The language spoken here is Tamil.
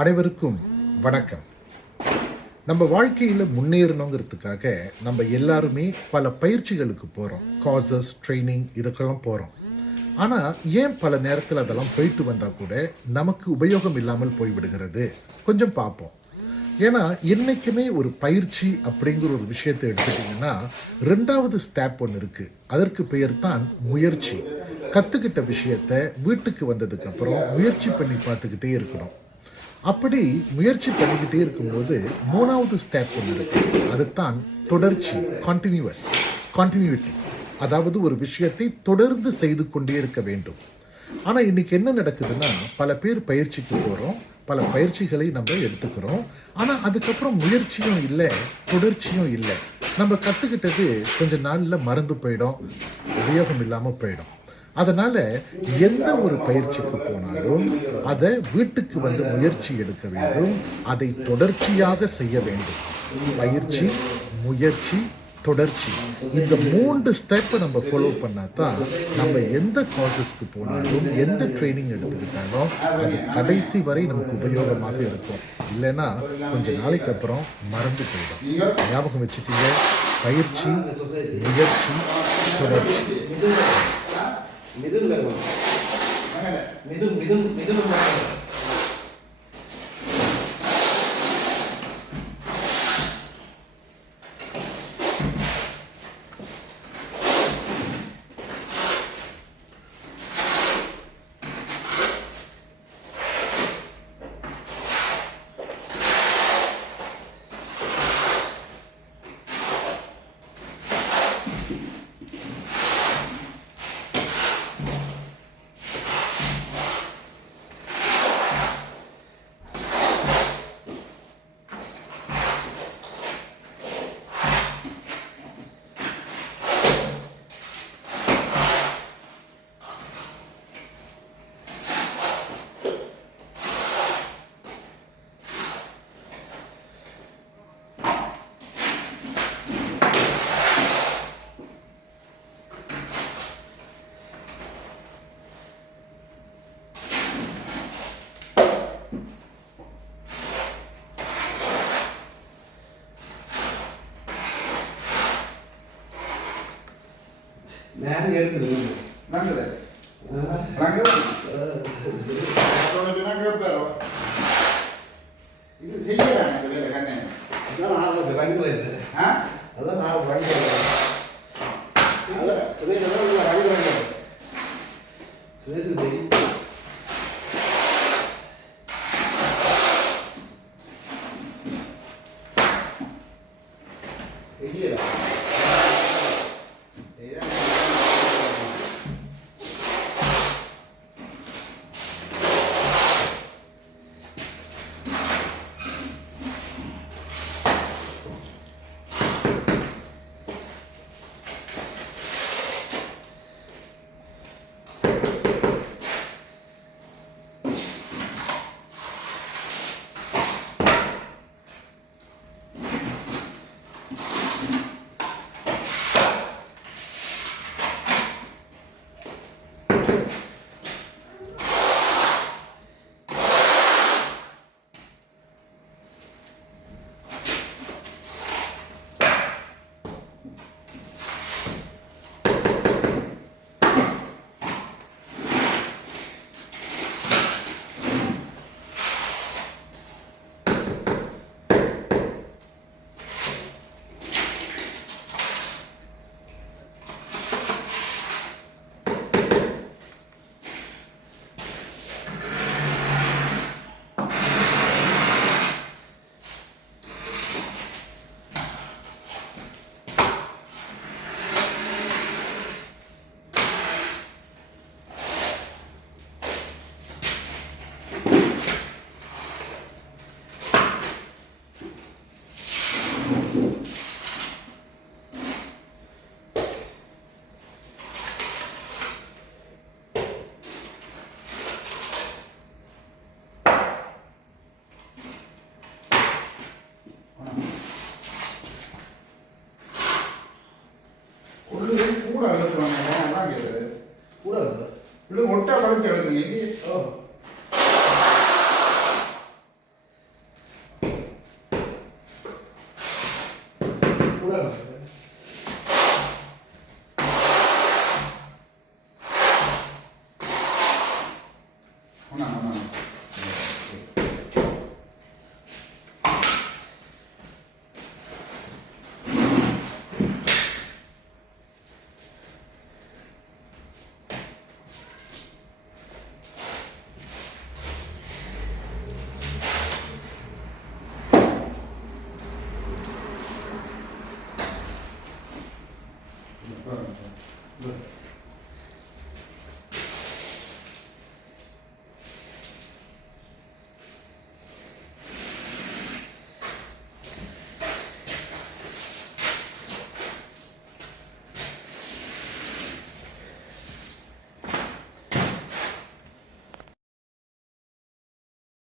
அனைவருக்கும் வணக்கம். நம்ம வாழ்க்கையில் முன்னேறணுங்கிறதுக்காக நம்ம எல்லாருமே பல பயிற்சிகளுக்கு போகிறோம். காசஸ், ட்ரைனிங் இதுக்கெல்லாம் போகிறோம். ஆனால் ஏன் பல நேரத்தில் அதெல்லாம் போயிட்டு வந்தால் கூட நமக்கு உபயோகம் இல்லாமல் போய்விடுகிறது? கொஞ்சம் பார்ப்போம். ஏன்னா என்றைக்குமே ஒரு பயிற்சி அப்படிங்கிற ஒரு விஷயத்தை எடுத்துட்டிங்கன்னா ரெண்டாவது ஸ்டெப் ஒன்று இருக்குது. அதற்கு பெயர் தான் முயற்சி. கற்றுக்கிட்ட விஷயத்தை வீட்டுக்கு வந்ததுக்கப்புறம் முயற்சி பண்ணி பார்த்துக்கிட்டே இருக்கணும். அப்படி முயற்சி பண்ணிக்கிட்டே இருக்கும்போது மூணாவது ஸ்டெப் ஒன்று இருக்குது. அதுதான் தொடர்ச்சி, கண்டினியூட்டி. அதாவது ஒரு விஷயத்தை தொடர்ந்து செய்து கொண்டே இருக்க வேண்டும். ஆனால் இன்றைக்கி என்ன நடக்குதுன்னா, பல பேர் பயிற்சிக்கு போகிறோம், பல பயிற்சிகளை நம்ம எடுத்துக்கிறோம். ஆனால் அதுக்கப்புறம் முயற்சியும் இல்லை, தொடர்ச்சியும் இல்லை. நம்ம கற்றுக்கிட்டது கொஞ்ச நாளில் மறந்து போயிடும், உபயோகம் இல்லாமல் போயிடும். அதனால் எந்த ஒரு பயிற்சிக்கு போனாலும் அதை வீட்டுக்கு வந்து முயற்சி எடுக்க வேண்டும், அதை தொடர்ச்சியாக செய்ய வேண்டும். பயிற்சி, முயற்சி, தொடர்ச்சி, இந்த 3 ஸ்டெப்பை நம்ம ஃபாலோ பண்ணால் தான் நம்ம எந்த காசஸ்க்கு போனாலும் எந்த ட்ரைனிங் எடுத்துக்கிட்டாலும் அது கடைசி வரை நமக்கு உபயோகமாக இருக்கும். இல்லைன்னா கொஞ்ச நாளைக்கு அப்புறம் மறந்து போயிடும். ஞாபகம் வச்சுக்கோங்க, பயிற்சி, முயற்சி, தொடர்ச்சி. நான் எடுத்து நல்லது இது செய்யறாங்க இந்த வேலை கண்ணே. அதான் நான் வாங்கிக்கிறேன். அதான் நான் வாங்கிக்கிறேன். சுரேஷ் தான் வாங்கிக்கிறேன். சுரேஷ் தெரியும். கூட அழுத்துவாங்க, அதான் கேட்குது. கூட இல்லை மொட்டை பழத்தை எழுதுங்க. நல்லா இருக்குது. ஒண்ணா